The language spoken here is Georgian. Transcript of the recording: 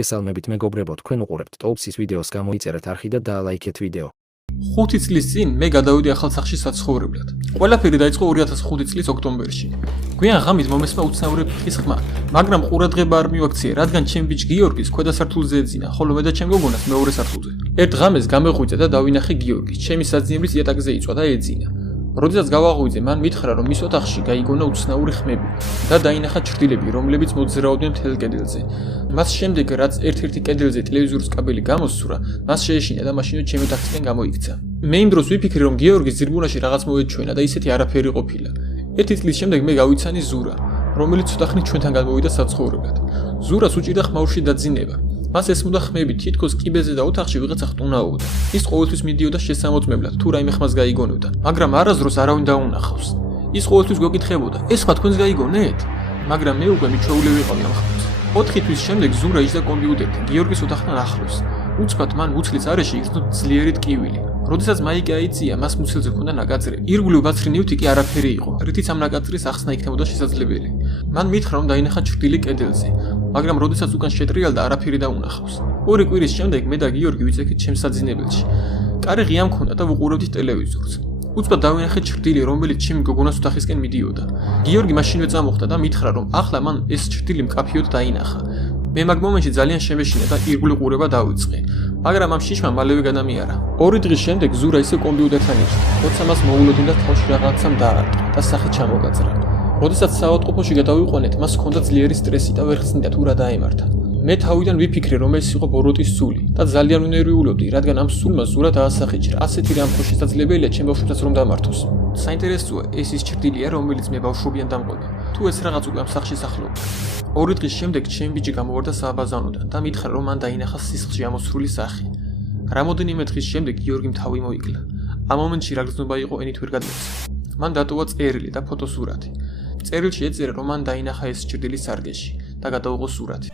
მოგესალმებით მეგობრებო, თქვენ უყურებთ ტოლფსის ვიდეოს, გამოიწერეთ არხი და დაალაიქეთ ვიდეო. 5 წლის წინ მე გადავედი ახალ სახლში საცხოვრებლად. ყველაფერი დაიწყო 2005 წლის ოქტომბერში. გვიან ღამით მომესმა უცნაური ფიხის ხმა, მაგრამ ყურადღება არ მივაქციე, რადგან ჩემი ბიჭ გიორგის ქვედა სართულზე ეძინა, ხოლო მე და ჩემ გოგონას მეორე სართულზე. ერთ ღამეს გამეღვიძე და დავინახე გიორგის, ჩემი საძინებლის იატაკზე იწვა და ეძინა. როდესაც გავაღვიძე, მან მითხრა, რომ მის ოთახში გაიგონა უცნაური ხმები და დაინახა ჩრდილები, რომლებიც მოძრაობდნენ მთელ კედელზე. მას შემდეგ, რაც ერთ-ერთი კედელზე ტელევიზორის კაბელი გამოსცურა, მას შეეშინა და მაშინვე ჩემი ოთახისკენ გამოიქცა. მე იმ დროს ვიფიქრე, რომ გიორგის ძირბუნაში რაღაც მოეჩვენა და ისეთი არაფერი ყოფილა. 1 წლის შემდეგ მე გავიცანი ზურა, რომელიც ცოტა ხნით ჩვენთან გადმოვიდა საცხოვრებლად. ზურას უჭირდა ხმაურში დაძინება. მას ესმოდა ხმები, თითქოს კიბეზე და ოთახში ვიღაცა ხტუნაობდა. ის ყოველთვის მიდიოდა შესამოწმებლად, თუ რაიმე ხმას გაიგონებდა, მაგრამ არასდროს არავინ დაუნახავს. ის ყოველთვის გვეკითხებოდა, ეს ხმა თქვენს გაიგონეთ? მაგრამ მე უკვე მიჩვეული ვიყავი ამ ხმას. 4 თვის შემდეგ ზურა იჯდა კომპიუტერთან, გიორგის ოთახთან ახლოს. უცბად მან მუცლის არეში იგრძნო ძლიერი ტკივილი. როდესაც მაიკი აიწია, მას მუცელზე ჰქონდა ნაკაწრე. ირგვლივ ბაცრი ნივთი კი არაფერი იყო, რითიც ამ ნაკაწრის ახსნა იქნებოდა შესაძლებელი. მან მითხრა, რომ დაინახა ჩრდილი კედელზე, მაგრამ როდესაც უკან შეტრიალდა, არაფერი დაუნახავს. 2 კვირის შემდეგ მე და გიორგი ვიწექით ჩემს საძინებელში. კარი ღია მქონდა და ვუყურავდით ტელევიზორს. უცბად დავინახეთ ჩრდილი, რომელიც ჩემი გოგონას ოთახისკენ მიდიოდა. გიორგი მაშინვე წამოხდა და მითხრა, რომ ახლა მან ეს ჩრდილი მკაფიოდ დაინახა. მე მაგ მომენტში ძალიან შემეშინა და ირგვლივ ყურება დავიწყე, მაგრამ ამ შიშმა მალევე გადამიარა. 2 დღის შემდეგ ზურა ისე კომპიუტერთან იჯდა, როცა მას მოულოდინდა თავში რაღაცამ დაარტყა და სახე ჩამოგაძრა. როდესაც საავადმყოფოში გადავიყვანეთ, მას ჰქონდა ძლიერი სტრესი და ვერ ხსნიდა თუ რა დაემართა. მე თავიდან ვიფიქრე, რომ ეს იყო ბოროტის სული და ძალიან ვინერვიულობდი, რადგან ამ სულმა ზურა დაასახიჭრა. ასეთი რამ ხო შესაძლებელია ჩემ ბავშვებსაც რომ დამართოს. საინტერესოა, ეს ის ჩრდილია, რომელიც მე ბავშვობიდან დამყოლდა. თუ ეს რაღაც უკვე ამ სახლში სახლობდა. 2 დღის შემდეგ ჩემი ბიჭი გამოვარდა სააბაზანოდან და მითხრა, რომ მან დაინახა სისხლში ამოსრული სახე. რამოდენიმე დღის შემდეგ გიორგიმ თავი მოიკლა. ამ მომენტში რა გრძნობა იყო, ენით ვერ გადმოეცა. მან დატოვა წერილი და ფოტოსურათი. წერილში ეწერა, რომ მან დაინახა ეს ჩრდილი სარგეში და გადაუღო სურათი.